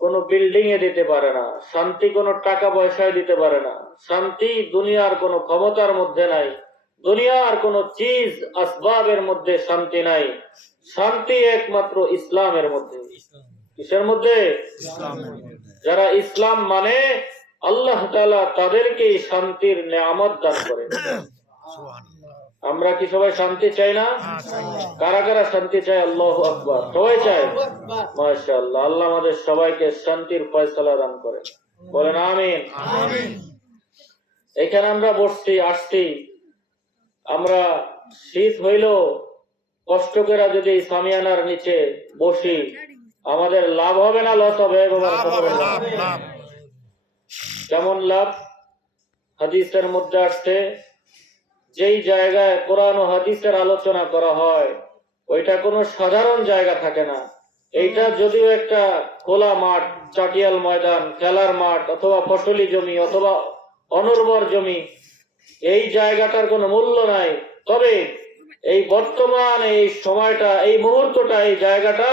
কোনো বিল্ডিং এ দিতে পারে না, শান্তি কোনো টাকা পয়সায় দিতে পারে না, শান্তি দুনিয়ার কোনো ক্ষমতার মধ্যে নাই, দুনিয়ার কোনো চিজ আসবাবের মধ্যে শান্তি নাই। শান্তি একমাত্র ইসলামের মধ্যে। কিসের মধ্যে? যারা ইসলাম মানে আল্লাহ তাআলা তাদেরকে শান্তির নেয়ামত দান করে। আমরা কি সবাই শান্তি চাই না? কারা কারা শান্তি চাই? আল্লাহু আকবার। সবাই চাই? মাশাআল্লাহ। আল্লাহ আমাদের সবাইকে শান্তির ফয়সালা দান করেন, বলেন আমিন। এখানে আমরা বসছি, আসছি, আমরা শীত হইল কষ্ট করে যদি সামিয়ানার নিচে বসি, আমাদের লাভ হবে না লস হবে? কেমন লাভ? হাদিসের মধ্যে আসছে, যেই জায়গায় কোরআন ও হাদিসের আলোচনা করা হয় ওইটা কোনো সাধারণ জায়গা থাকে না। এইটা যদিও একটা খোলা মাঠ, চাটিয়াল ময়দান, খেলার মাঠ, অথবা ফসলি জমি, অথবা অনুর্বর জমি, এই জায়গাটার কোনো মূল্য নাই। তবে এই বর্তমান এই সময়টা, এই মুহূর্তটা, এই জায়গাটা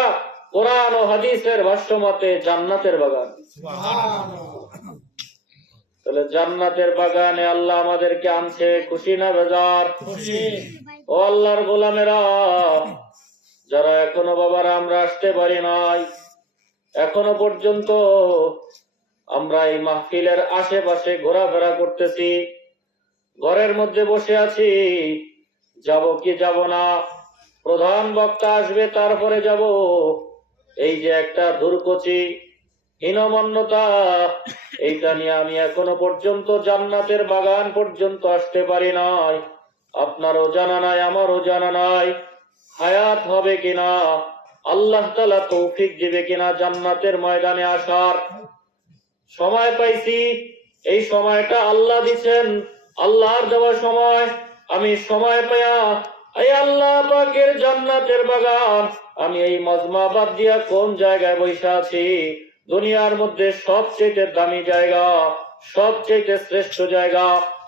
কোরআন ও হাদিসের ভাষ্যমতে জান্নাতের বাগান। তাহলে জান্নাতের বাগানে আল্লাহ আমাদেরকে আনছে, খুশি না বেজার? ও আল্লাহর গোলামেরা, যারা এখনো বাবারা আমরা আসতে পারি নাই, এখনো পর্যন্ত আমরা এই মাহফিলের আশেপাশে ঘোরাফেরা করতেছি, ঘরের মধ্যে বসে আছি, যাব কি যাব না, প্রধান বক্তা আসবে তারপরে যাব, এই যে একটা দুর্গতি, হীনমন্যতা, এইটা নিয়ে আমি এখনো পর্যন্ত জান্নাতের বাগান পর্যন্ত আসতে পারি নাই। আপনারও জানা নাই, আমারও জানা নাই হায়াত হবে কিনা, আল্লাহ তাআলা তৌফিক দিবে কিনা জান্নাতের ময়দানে আসার। সময় পাইছি, এই সময়টা আল্লাহ দিচ্ছেন, আল্লাহর দেওয়া সময়। আমি সময় পাইয়া এই আল্লাহ পাকের জান্নাতের বাগান, আমি এই মজমা বাদ দিয়া কোন জায়গায় বসে আছি? দুনিয়ার মধ্যে সবচেয়ে দামি জায়গা, সবচেয়ে শ্রেষ্ঠ জায়গা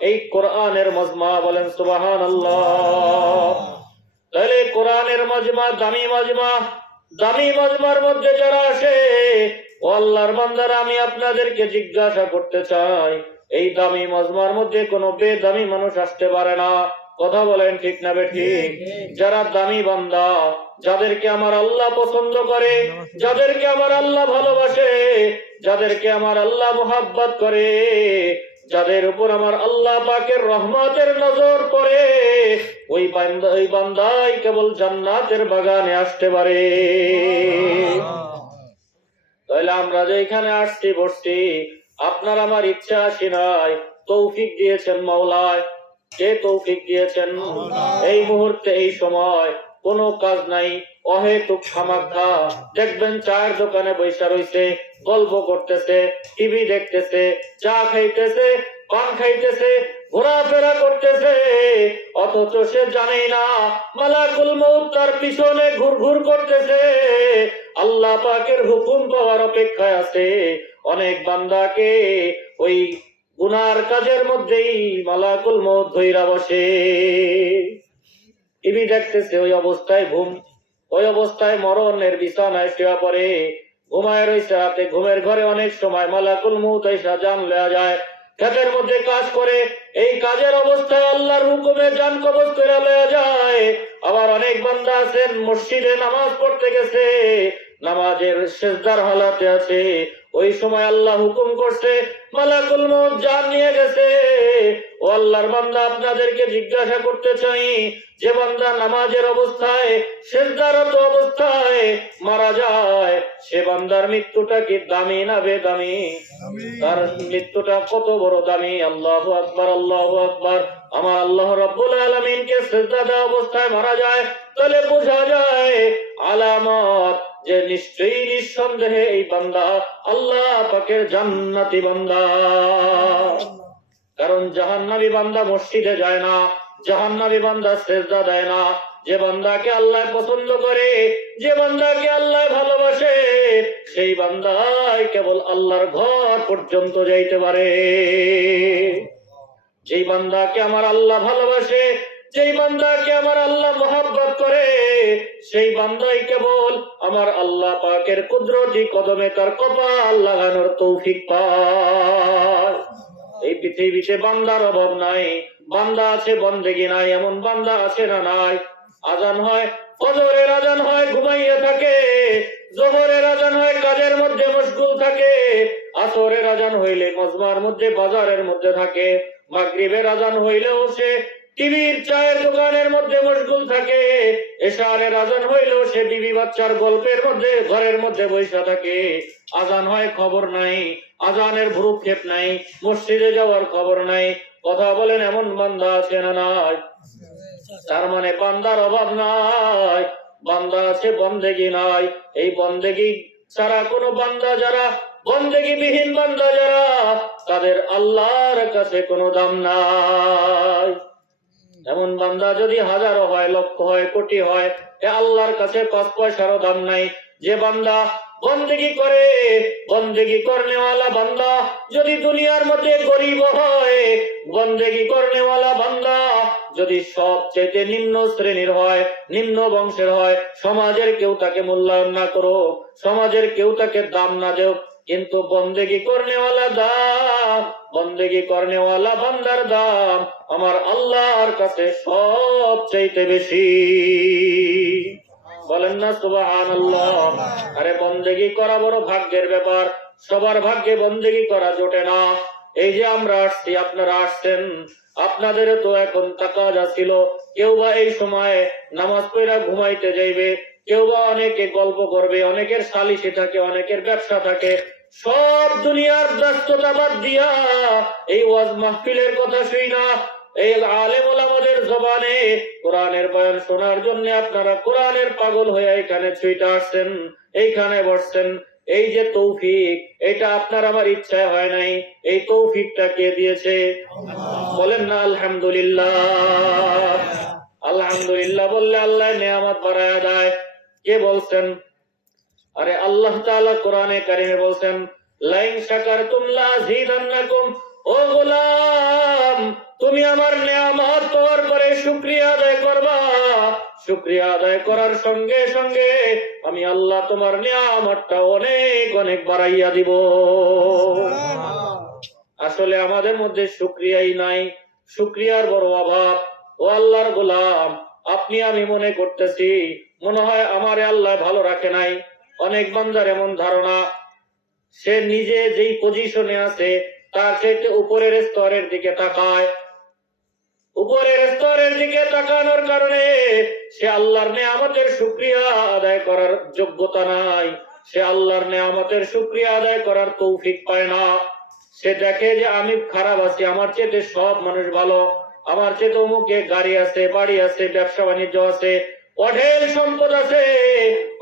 এই কোরআনের মজমা। বলেন সুবহানাল্লাহ। তাহলে কোরআনের মজমা দামি মজমা, দামি মজমার মধ্যে যারা আসে, ও আল্লাহর বান্দারা, আমি আপনাদেরকে জিজ্ঞাসা করতে চাই, এই দামি মজমার মধ্যে কোনো বেদামি মানুষ আসতে পারে না। কথা বলেন ঠিক না বেঠিক? যারা দামি বান্দা, যাদেরকে আমার আল্লাহ পছন্দ করে, যাদেরকে আমার আল্লাহ ভালোবাসে, যাদেরকে আমার আল্লাহ মুহাব্বত করে, যাদের উপর আমার আল্লাহ পাকের রহমতের নজর পড়ে, ওই বান্দাই কেবল জান্নাতের বাগানে আসতে পারে। তাহলে আমরা যে এখানে আসছি, বসছি, আপনার আমার ইচ্ছা আসি নাই, তৌফিক দিয়েছেন মাওলায়। কে তৌফিক দিয়েছেন? এই মুহূর্তে, এই সময় কোনো কাজ নাই, অহেতুক খামাখা দেখবেন চায়ের দোকানে বৈশা রইছে, গল্প করতেছে, টিভি দেখতেছে, চা খাইতেছে, পান খাইতেছে, ঘোরাফেরা করতেছে, অথচ সে জানেই না মালাকুল মউত তার পিছনে ঘুরঘুর করতেছে, আল্লাহ পাকের হুকুম পাওয়ার অপেক্ষায় আছে। অনেক বান্দাকে ওই গুনার কাজের মধ্যেই মালাকুল মউত ধইরা বসে, টিভি দেখতেছে, ওই অবস্থায় ঘুম, ওই অবস্থায় মরণের বিছানায় শুয়ে পড়ে, ঘুমায় রইছে। রাতে ঘুমের ঘরে অনেক সময় মালাকুল মউত এসে জান লয়া যায়। ক্ষেতের মধ্যে কাজ করে, এই কাজের অবস্থায় আল্লাহর হুকুমে জান কবজ করে লয়া যায়। আবার অনেক বান্দা আছেন মসজিদে নামাজ পড়তে গেছে, নামাজের সিজদার হালাতে আছে, ওই সময় আল্লাহ হুকুম করছে, মালাকুল মউত জান নিয়ে গেছে। ও আল্লাহর বান্দা, আপনাদেরকে জিজ্ঞাসা করতে চাই, যে বান্দা নামাজের অবস্থায়, সিজদারত অবস্থায় মারা যায়, সে বান্দার মৃত্যুটা কি দামি না বেদামি? তার মৃত্যুটা কত বড় দামি! আল্লাহু আকবার, আল্লাহু আকবার। আমার আল্লাহ রাব্বুল আলামিনকে সিজদা দেওয়া অবস্থায় মারা যায়, তাহলে বোঝা যায় আলামত যে নিশ্চয়ই, নিঃসন্দেহে এই বান্দা আল্লাহ পাকের জান্নাতি বান্দা। কারণ জাহান্নামী বান্দা মসজিদে যায় না, জাহান্নামী বান্দা সিজদা দেয় না। যে বান্দাকে আল্লাহ পছন্দ করে, যে বান্দাকে আল্লাহ ভালোবাসে, সেই বান্দাই কেবল আল্লাহর ঘর পর্যন্ত যাইতে পারে। যেই বান্দাকে আমার আল্লাহ ভালোবাসে, যেই বান্দাকে আমার আল্লাহ মহব্বত করে সেই বান্দাই কেবল আমার আল্লাহ পাকের কুদরতি কদমে তার কপাল লাগানোর তৌফিক পায়। এই পৃথিবীতে বান্দার অভাব নাই, বান্দা আছে বন্দেগী নাই, এমন বান্দা আছে না নাই? আজান হয়, ফজরের আজান হয়, ঘুমাইয়া থাকে। জোহরের আজান হয়, কাজের মধ্যে মশগুল থাকে। আসরের আজান হইলে মজমার মধ্যে, বাজারের মধ্যে থাকে। মাগরিবের আজান হইলেও সে টিভির চায়ের দোকানের মধ্যে মশগুল থাকে। এশারের আজান হইলেও সে বিবি বাচ্চার গল্পের মধ্যে ঘরের মধ্যে বসে থাকে। আজান হয়, খবর নাই, আজানের ভ্রুক্ষেপ নাই, মসজিদে যাওয়ার খবর নাই। কথা বলেন, এমন বান্দা আছে না নাই? তার মানে বান্দার অভাব নাই, বান্দা আছে, বন্দেগী নাই। এই বন্দেগী ছাড়া কোন বান্দা, যারা বন্দেগী বিহীন বান্দা যারা, তাদের আল্লাহর কাছে কোনো দাম নাই। এমন বান্দা যদি হাজারো হয়, লক্ষ হয়, কোটি হয়, আল্লাহর কাছে 5 পয়সারও দাম নাই। যে বান্দা বন্দেগী করে, বন্দেগী করনেওয়ালা বান্দা যদি দুনিয়ার মধ্যে গরিব হয়, বন্দেগী করনেওয়ালা বান্দা যদি সবচেয়ে নিম্ন শ্রেণীর হয়, নিম্ন বংশের হয়, সমাজের কেউ তাকে মূল্যায়ন না করো, সমাজের কেউ তাকে দাম না দেও, কিন্তু বন্দেগী করনেওয়ালা দাম, বন্দেগী করনেওয়ালা বান্দার দাম আমার আল্লাহর কাছে সবচেয়ে বেশি। বলেন না সুবহানাল্লাহ। আরে বন্দেগী করা বড় ভাগ্যের ব্যাপার, সবার ভাগ্যে বন্দেগী করা জোটে না। এই যে আমরা আসছি, আপনারা আসছেন, আপনাদেরও তো এখন তাকাজা ছিল। কেউ বা এই সময় নামাজ পড়া ঘুমাইতে যাইবে, কেউ বা অনেকে গল্প করবে, অনেকের সালিশি থাকে, অনেকের ব্যবসা থাকে। সব দুনিয়ার ব্যস্ততা বাদ দিয়া এই ওয়াজ মাহফিলের কথা শুই না, এই আলেম ওলামাদের জবানে কোরআনের বয়ান শোনার জন্য আপনারা কোরআনের পাগল হয়ে এখানে ছুটে আসছেন, এইখানে বসছেন। এই যে তৌফিক, এটা আপনার আমার ইচ্ছায় হয় নাই। এই তৌফিকটা কে দিয়েছে? বলেন না আলহামদুলিল্লাহ। আলহামদুলিল্লাহ বললে আল্লাহ নেয়ামত বাড়ায়া দেয়। কে বলছেন? আরে আল্লাহ তাআলা কোরআনে কারিমে বলছেন, লাইন শাকারতুম লাযীদান্নাকুম। ও গোলাম, তুমি আমার নেয়ামত পাওয়ার পরে শুকরিয়া আদায় করবা। শুকরিয়া আদায় করার সঙ্গে সঙ্গে আমি আল্লাহ তোমার নেয়ামতটা অনেক অনেক বাড়াইয়া দিব। আসলে আমাদের মধ্যে শুকরিয়াই নাই, শুকরিয়ার বড় অভাব। ও আল্লাহর গোলাম, আপনি আমি মনে করতেছি মনে হয় আমারে আল্লাহ ভালো রাখে নাই। অনেক বান্দার এমন ধারণা, সে নিজে যেই পজিশনে আছে তার চাইতে উপরের স্তরের দিকে তাকায়। উপরের স্তরের দিকে তাকানোর কারণে সে আল্লাহর নেয়ামতের শুকরিয়া আদায় করার যোগ্যতা নাই, সে আল্লাহর নেয়ামতের শুকরিয়া আদায় করার তৌফিক পায় না। সে দেখে যে আমি খারাপ আছি, আমার চেয়ে সব মানুষ ভালো, আমার চেয়ে অমুকে গাড়ি আছে, বাড়ি আছে, ব্যবসা বাণিজ্য আছে, অঢেল সম্পদ আছে,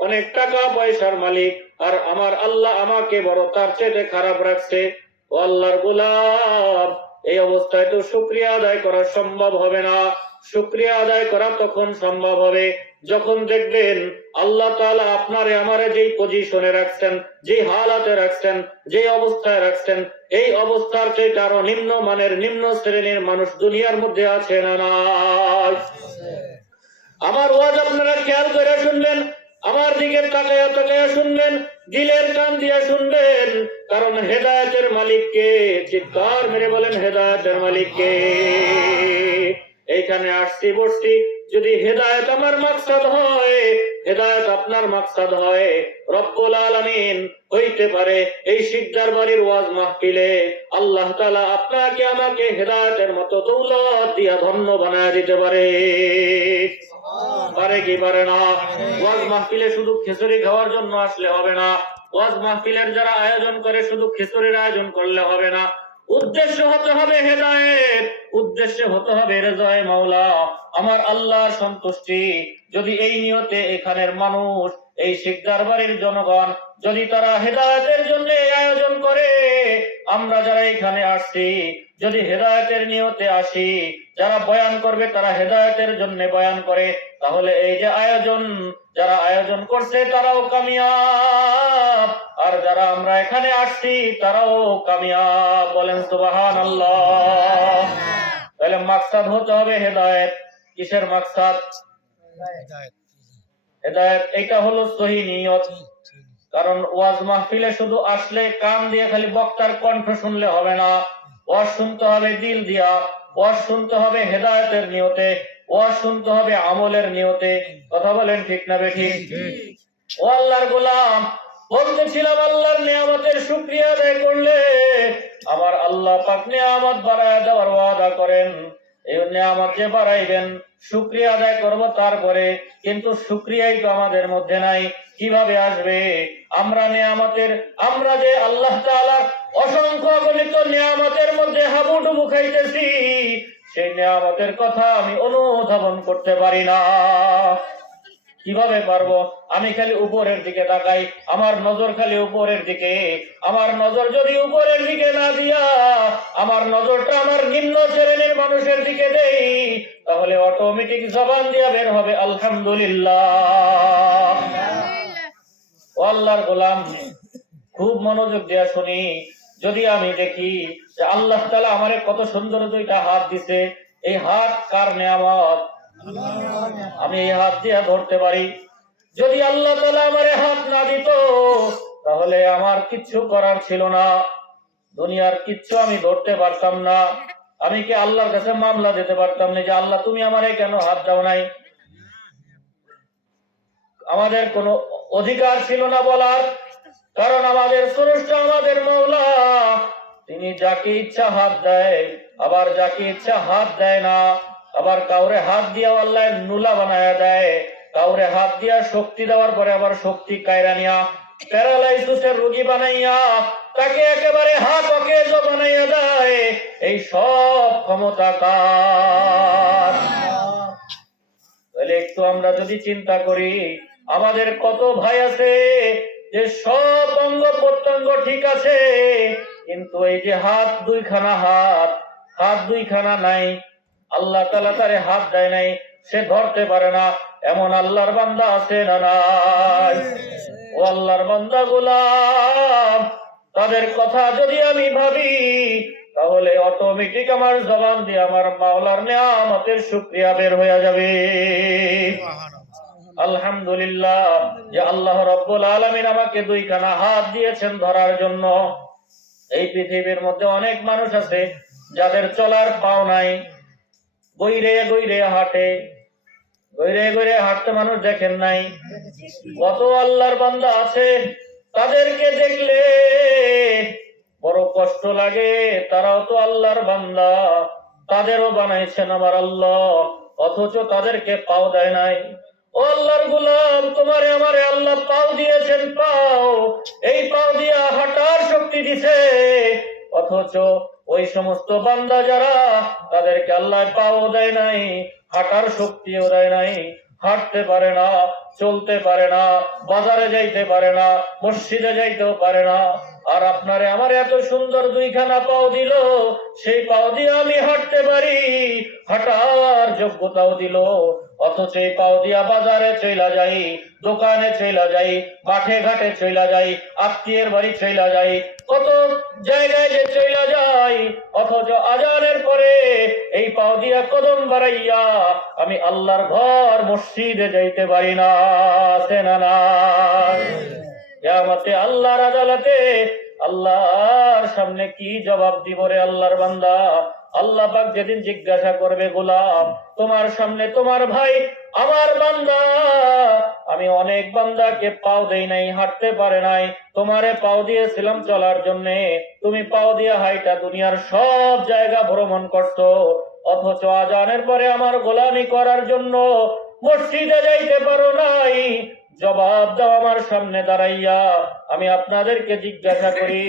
অনেক টাকা পয়সার মালিক, আর আমার আল্লাহ আমাকে বড় তার চেয়ে খারাপ রাখছে। ও আল্লাহর গোলাম, এই অবস্থায় তো শুকরিয়া আদায় করা সম্ভব হবে না। শুকরিয়া আদায় করা তখন সম্ভব হবে যখন দেখবেন আল্লাহ তাআলা আপনারে আমারে যেই পজিশনে রাখছেন, যে হালাতে রাখছেন, যে অবস্থায় রাখছেন, এই অবস্থার চেয়ে আরো নিম্ন মানের, নিম্ন শ্রেণীর মানুষ দুনিয়ার মধ্যে আছে না নাই? আমার ওয়াজ আপনারা খেয়াল করে শুনবেন, আমার দিকে তাকায়া তাকায়া শুনবেন, দিলের কান দিয়া শুনবেন, কারণ হেদায়েতের মালিককে, চিৎকার মেরে বলেন হেদায়েতের মালিককে। এইখানে আসছি বসছি, যদি হেদায়েত আমার মাকসাদ হয়, হেদায়েত আপনার মাকসাদ হয়, রব্বুল আলামিন হইতে পারে এই শিকদার বাড়ির ওয়াজ মাহফিলে আল্লাহ তাআলা আপনাকে আমাকে হেদায়েতের মতো দৌলত দিয়া ধন্য বানায় দিতে পারে। পারে কি পারে না? ওয়াজ মাহফিলে শুধু খিচুড়ি খাওয়ার জন্য আসলে হবে না, ওয়াজ মাহফিলের যারা আয়োজন করে শুধু খিচুড়ির আয়োজন করলে হবে না। উদ্দেশ্য হতে হবে হেদায়েত, উদ্দেশ্য হতে হবে রেজায়ে মাওলা, আমার আল্লাহর সন্তুষ্টি। যদি এই নিয়তে এখানের মানুষ, এই শিকদার বাড়ির জনগণ যদি তারা হেদায়েতের জন্য আয়োজন করে, আমরা যারা এখানে আসছি যদি হেদায়েতের নিয়তে আসি, যারা বয়ান করবে তারা হেদায়েতের জন্য বয়ান করে, তাহলে এই যে আয়োজন, যারা আয়োজন করছে তারাও কামিয়াব, আর যারা আমরা এখানে আসছি তারাও কামিয়াব। বলেন সুবহানাল্লাহ। তাহলে মাকসাদ হতে হবে হেদায়েত। কিসের মাকসাদ? হেদায়েত। এটা হলো সহি নিয়ত। কারণ ওয়াজ মাহফিলে শুধু আসলে কান দিয়ে খালি বক্তার কণ্ঠ শুনলে হবে না, ওয়াজ শুনতে হবে দিল দিয়া, ওয়াজ শুনতে হবে হেদায়েতের নিয়তে, ওয়াজ শুনতে হবে আমলের নিয়তে। কথা বলেন ঠিক না বেঠিক? ও আল্লাহর গোলাম, বলতেছিলাম আল্লাহর নিয়ামতের শুকরিয়া আদায় করলে আমার আল্লাহ পাক নিয়ামত বাড়ায় দেওয়ার ওয়াদা করেন। এই নিয়ামত যে বাড়াইবেন শুকরিয়া আদায় করব তারপরে, কিন্তু শুকরিয়াই তো আমাদের মধ্যে নাই। কিভাবে আসবে? আমরা যে আল্লাহ তাআলার অসংখ্য অগণিত নিয়ামতের মধ্যে হাবুডুবু খাইতেছি, সেই নিয়ামতের কথা আমি অনুধাবন করতে পারি না। কিভাবে পারবো? আমি খালি উপরের দিকে তাকাই, আমার নজর খালি উপরের দিকে। আমার নজর যদি উপরের দিকে না দিয়া আমার নজরটা আমার নিম্ন শ্রেণীর মানুষের দিকে দেই, তাহলে অটোমেটিক জবান দিয়া বের হবে আলহামদুলিল্লাহ। ও আল্লাহর গোলাম, খুব মনোযোগ দিয়া শুনি। যদি আমি দেখি যে আল্লাহ তাআলা আমারে কত সুন্দর দুইটা হাত দিছে, এই হাত কার নিয়ামত? আমি এই হাত দিয়ে ধরতে পারি। যদি আল্লাহ তাআলা আমারে হাত না দিত তাহলে আমার কিচ্ছু করার ছিল না, দুনিয়ার কিচ্ছু আমি ধরতে পারতাম না। আমি কি আল্লাহর কাছে মামলা দিতে পারতাম না যে আল্লাহ তুমি আমারে কেন হাত দাও নাই? আমাদের কোনো অধিকার ছিল না বলার, কারণ আমাদের স্রষ্টা আমাদের মওলা, তিনি যাকে ইচ্ছা হাত দেয়, আবার যাকে ইচ্ছা হাত দেয় না। আবার কাউরে হাত দিয়া আল্লাহ নুলা বানায়া দেয়, কাউরে হাত দিয়া শক্তি দেওয়ার পরে আবার শক্তি কায়রা নিয়া প্যারালাইসিসের রোগী বানাইয়া তাকে একেবারে হাত অকেজ বানাইয়া দেয়। এই সব ক্ষমতা কার? তাহলে একটু আমরা যদি চিন্তা করি, আমাদের কত ভাই আছে যে সব অঙ্গ প্রত্যঙ্গ ঠিক আছে, কিন্তু এই যে হাত দুইখানা, হাত দুইখানা নাই, আল্লাহ তাআলা তারে হাত দেয় নাই, সে ধরতে পারে না। এমন আল্লাহর বান্দা আছে না নাই? ও আল্লাহর বান্দা গোলাম, তাদের কথা যদি আমি ভাবি তাহলে অটোমেটিক আমার জবান দিয়ে আমার মাওলার নিয়ামতের শুকরিয়া বের হয়ে যাবে। আলহামদুলিল্লাহ যে আল্লাহ রাব্বুল আলামিন আমাকে দুইখানা হাত দিয়েছেন ধরার জন্য। এই পৃথিবীর মধ্যে অনেক মানুষ আছে যাদের চলার পাও নাই, গইরে গইরে হাঁটে, গইরে গইরে হাঁটতে মানুষ দেখেন নাই। কত আল্লাহর বান্দা আছে তাদেরকে দেখলে বড় কষ্ট লাগে, তারাও তো আল্লাহর বান্দা, তাদেরও বানাইছেন আমার আল্লাহ, অথচ তাদেরকে পাও দেয় নাই। ও আল্লাহর গোলাম, তোমারে আমারে আল্লাহ পাও দিয়েছেন, পাও, এই পাও দিয়া হাঁটার শক্তি দিছে, অথচ ওই সমস্ত বান্দা যারা, তাদেরকে আল্লাহ পাও দেয় নাই, হাঁটার শক্তিও দেয় নাই, হাঁটতে পারে না, চলতে পারে না, বাজারে যাইতে পারে না, মসজিদে যাইতেও পারে না। আর আপনারে আমার এত সুন্দর দুইখানা পাও দিল, সেই পাও দিয়ে আমি হাঁটতে পারি, হাঁটার যোগ্যতাও দিল, অথচ এই পাও দিয়া বাজারে চইলা যাই, দোকানে চইলা যাই, মাঠে ঘাটে চইলা যাই, আত্মীয়ের বাড়ি চইলা যাই, কত জায়গায় যে চইলা যাই, অথচ আজানের পরে এই পাও দিয়া কদম বাড়াইয়া আমি আল্লাহর ঘর মসজিদে যাইতে পারি না। আছে না নাই? কিয়ামতে আল্লাহর আদালতে আল্লাহর সামনে কি জবাব দিব রে আল্লাহর বান্দা? আল্লাহ পাক যেদিন জিজ্ঞাসা করবে, গোলাম তোমার সামনে তোমার ভাই আমার বান্দা, আমি অনেক বান্দাকে পাও দেই নাই, হাঁটতে পারে নাই, তোমারে পাও দিয়েছিলাম চলার জন্য, তুমি পাও দিয়া হাইটা দুনিয়ার সব জায়গা ভ্রমণ করছো, অথচ আজানের পরে আমার গোলামি করার জন্য মসজিদে যাইতে পারো নাই। জবাব দাও আমার সামনে দাঁড়াইয়া। আমি আপনাদেরকে জিজ্ঞাসা করি,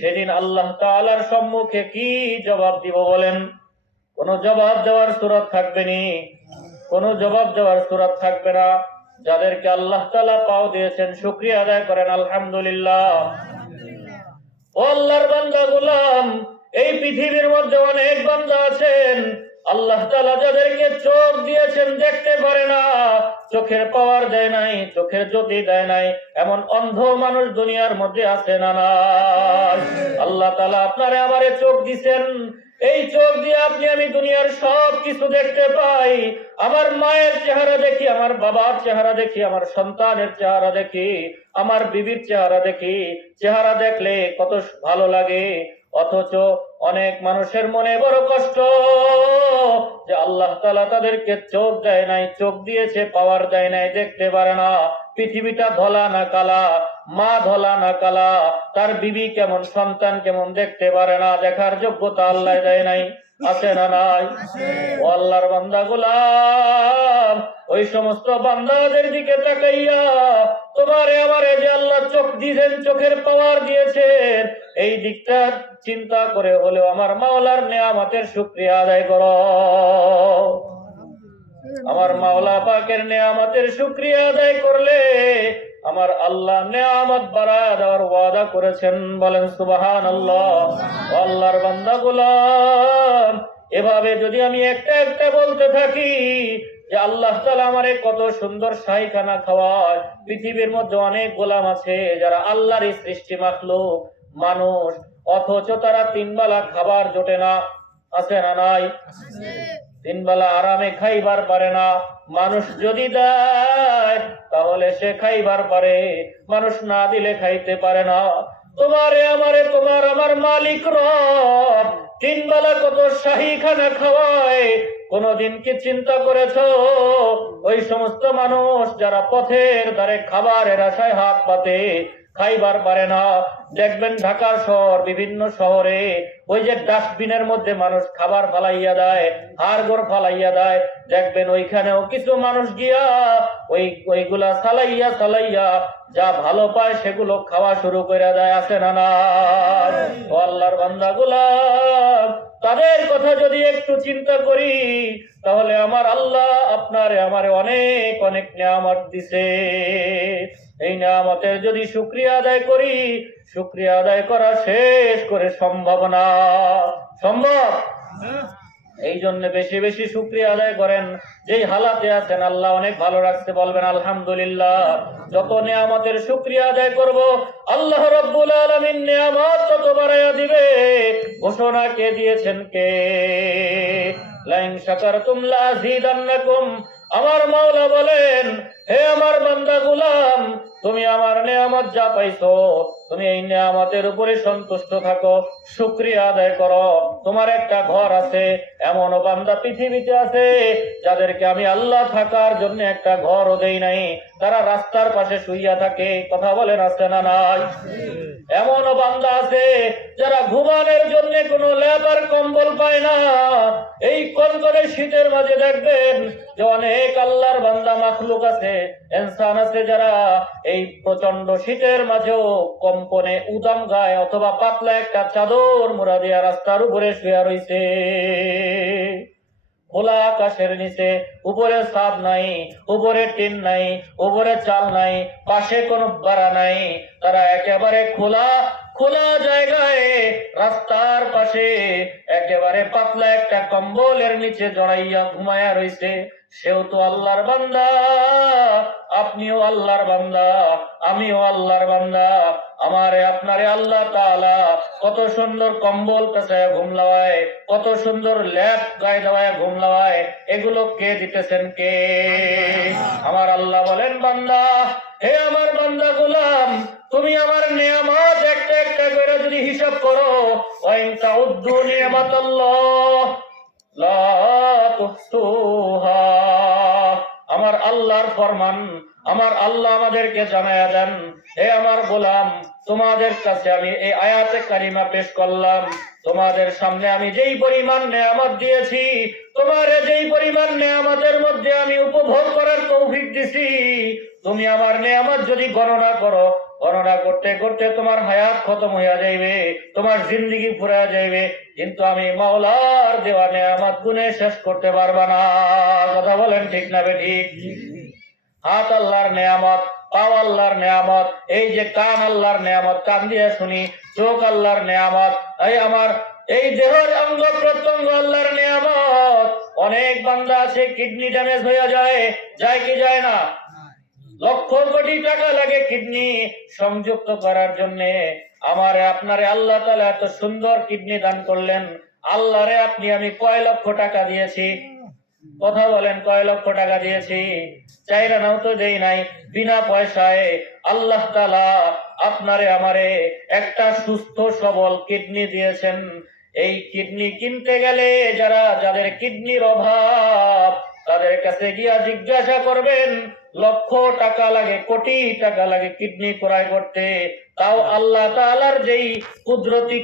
সেদিন আল্লাহ তাআলার সম্মুখে কি জবাব দিব বলেন? কোন জবাব দেওয়ার সুরত থাকবে নি, কোন জবাব দেওয়ার সুরত থাকবে না। যাদেরকে আল্লাহ তাআলা পাও দিয়েছেন শুকরিয়া আদায় করেন আলহামদুলিল্লাহ। ও আল্লাহর বান্দা গোলাম, এই পৃথিবীর মধ্যে অনেক বান্দা আছেন আল্লাহ তাআলা যাদেরকে চোখ দিয়েছেন দেখতে পারে না, চোখের পাওয়ার দেয় নাই, চোখের জ্যোতি দেয় নাই, এমন অন্ধ মানুষ দুনিয়ার মধ্যে আছে না নাই? আল্লাহ তাআলা আপনারে আমারে চোখ দিয়েছেন, এই চোখ দিয়ে আপনি আমি দুনিয়ার সব কিছু দেখতে পাই। আমার মায়ের চেহারা দেখি, আমার বাবার চেহারা দেখি, আমার সন্তানের চেহারা দেখি, আমার বিবির চেহারা দেখি। চেহারা দেখলে কত ভালো লাগে, অথচ অনেক মানুষের মনে বড় কষ্ট যে আল্লাহ তাআলা তাদেরকে চোখ দেয় নাই, চোখ দিয়েছে পাওয়ার দেয় নাই, দেখতে পারে না। পৃথিবীটা ধলা না কালা, মা ধলা না কালা, তার বিবি কেমন, সন্তান কেমন দেখতে পারে না, দেখার যোগ্যতা আল্লাহ দেয় নাই। আছে না নাই? ও আল্লাহর বান্দা গোলাম, ওই সমস্ত বান্দাদের দিকে তাকাইয়া তোমারে আমারে যে আল্লাহ চোখ দিয়েছেন, চোখের পাওয়ার দিয়েছেন, এই দিকটা চিন্তা করে হলেও আমার মাওলার নেয়ামতের শুকরিয়া আদায় করো। আমার মাওলা পাকের নেয়ামতের শুকরিয়া আদায় করলে আমার আল্লাহ নেয়ামত বাড়ায় দেওয়ার ওয়াদা করেছেন। বলেন সুবহানাল্লাহ। আল্লাহর বান্দা গোলাম, এভাবে যদি আমি একটা একটা বলতে থাকি যে আল্লাহ তাআলা আমারে কত সুন্দর শাহীখানা খাওয়ায়। পৃথিবীর মধ্যে অনেক গোলাম আছে যারা আল্লাহরই সৃষ্টি মাখলুক মানুষ, অথচ তারা তিন বেলা খাবার জোটে না। আছে না নাই? তিন বেলা আরামে খাইবার পারে না। মানুষ যদি দেয় তাহলে সে খাইবার পারে, মানুষ না দিলে খাইতে পারে না। তোমারে আমারে, তোমার আমার মালিক রব তিন বেলা কত শাহীখানা খাওয়ায়, কোনদিন কি চিন্তা করেছো ওই সমস্ত মানুষ যারা পথের ধারে খাবারের আশায় হাত পাতে, খাইবার পারে না? দেখবেন ঢাকার শহর, বিভিন্ন শহরে ওই যে ডাস্টবিনের মধ্যে মানুষ খাবার ফালাইয়া দেয়, হাড়গোড় ফালাইয়া দেয়, দেখবেন ওইখানেও কিছু মানুষ গিয়া ওইগুলা সালাইয়া সালাইয়া যা ভালো পায় সেগুলো খাওয়া শুরু করে দেয়। আছে না না? ও আল্লাহর বান্দা গোলাম, তাদের কথা যদি একটু চিন্তা করি তাহলে আমার আল্লাহ আপনারে আমারে অনেক অনেক নিয়ামত দিছে। এই নিয়ামতের যদি শুকরিয়া আদায় করি, শুকরিয়া আদায় করা শেষ করে সম্ভব না। সম্ভব? এই জন্য বেশি বেশি শুকরিয়া আদায় করেন। যেই হালাতে আছেন আল্লাহ অনেক ভালো রাখতে, বলবেন আলহামদুলিল্লাহ। যত নিয়ামতের শুকরিয়া আদায় করব আল্লাহ রাব্বুল আলামিন নিয়ামত তত বাড়াইয়া দিবে। ঘোষণা কে দিয়েছেন? কে? লাইন শাকারতুম লাযিদান্নাকুম। আমার মাওলা বলেন, হে আমার বান্দা গোলাম, তুমি আমার নিয়ামত যা পাইছো, তুমি এই নিয়ামতের উপরে সন্তুষ্ট থাকো, শুকরিয়া আদায় করো। তোমার একটা ঘর আছে, এমনও বান্দা পৃথিবীতে আছে যাদেরকে আমি আল্লাহ থাকার জন্য একটা ঘরও দেই নাই, তারা রাস্তার পাশে শুইয়া থাকে। কথা বলেন আছে না নাই? এমনও বান্দা আছে যারা ঘুমানোর জন্য কোনো লেপ আর কম্বল পায় না। এই কনকনে শীতের মাঝে দেখবেন যে অনেক আল্লাহর বান্দা মাখলুক আছে, ইনসান আছে যারা এই প্রচন্ড শীতের মাঝেও কম্পনে উদাম গায়ে অথবা পাতলা একটা চাদর মুড়া দিয়া রাস্তার উপরে শুয়ে রইছে। খোলা আকাশের নিচে, উপরে ছাদ নাই, উপরে টিন নাই, উপরে চাল নাই, পাশে কোনো বাড়া নাই, তারা একেবারে খোলা খোলা জায়গায় রাস্তার পাশে একেবারে পাতলা একটা কম্বলের নিচে জড়াইয়া ঘুমায়া রইছে। সেও তো আল্লাহর বান্দা, আপনিও আল্লাহর বান্দা, আমিও আল্লাহর বান্দা। আমারে আপনারে আল্লাহ তাআলা কত সুন্দর কম্বল কাছায় ঘুমলাওয়ায়, কত সুন্দর ল্যাপ গায়ে দেওয়ায় ঘুমলাওয়ায়, এগুলো কে দিতেছেন? কে? আমার আল্লাহ বলেন, বান্দা, হে আমার বান্দা গোলাম, তুমি আমার নিয়ামত একটা একটা করে যদি হিসাব করো, ওয়াইন তাউদ্দু নিয়ামাতাল্লাহ লা তুহসুহা। আমার আল্লাহর ফরমান, আমার আল্লাহ আমাদেরকে জানায়া দেন, হে আমার গোলাম, তোমাদের কাছে আমি এই আয়াতে কারিমা পেশ করলাম, তোমাদের সামনে আমি যেই পরিমাণ নেয়ামত দিয়েছি, তোমার যেই পরিমাণ নেয়ামতের মধ্যে আমি উপভোগ করার তৌফিক দিছি, তুমি আমার নেয়ামত যদি গণনা করো, গণনা করতে করতে তোমার হায়াত খতম হইয়া যাইবে, তোমার জিন্দেগি ফুরাইয়া যাইবে, কিন্তু আমি মাওলার দেওয়া নেয়ামত গুনে শেষ করতে পারবা না। কথা বলেন ঠিক না বেঠিক? হাত আল্লাহর নেয়ামত, পাও আল্লাহর নেয়ামত, এই যে কান আল্লাহর নেয়ামত, কান দিয়ে শুনি, চোখ আল্লাহর নেয়ামত, এই আমার এই দেহের অঙ্গ প্রত্যঙ্গ আল্লাহর নেয়ামত। অনেক বান্দা আছে কিডনি ড্যামেজ হয়ে যায়, যায় কি যায় না? লক্ষ কোটি টাকা লাগে কিডনি সংযুক্ত করার জন্য। আমারে আপনারে আল্লাহ তাআলা এত সুন্দর কিডনি দান করলেন, আল্লাহরে আপনি আমি কয় লক্ষ টাকা দিয়েছি? কথা বলেন, কয় লক্ষ টাকা দিয়েছি? চাইরানাও তো দেই নাই, বিনা পয়সায় আল্লাহ তাআলা আপনারে আমারে একটা সুস্থ সবল কিডনি দিয়েছেন। এই কিডনি কিনতে গেলে যাদের কিডনির অভাব, তাদের কাছে গিয়া জিজ্ঞাসা করবেন, লক্ষ টাকা লাগে, কোটি টাকা লাগে কিডনি ক্রয় করতে। তাও আল্লাহ তাআলার যেই কুদরতি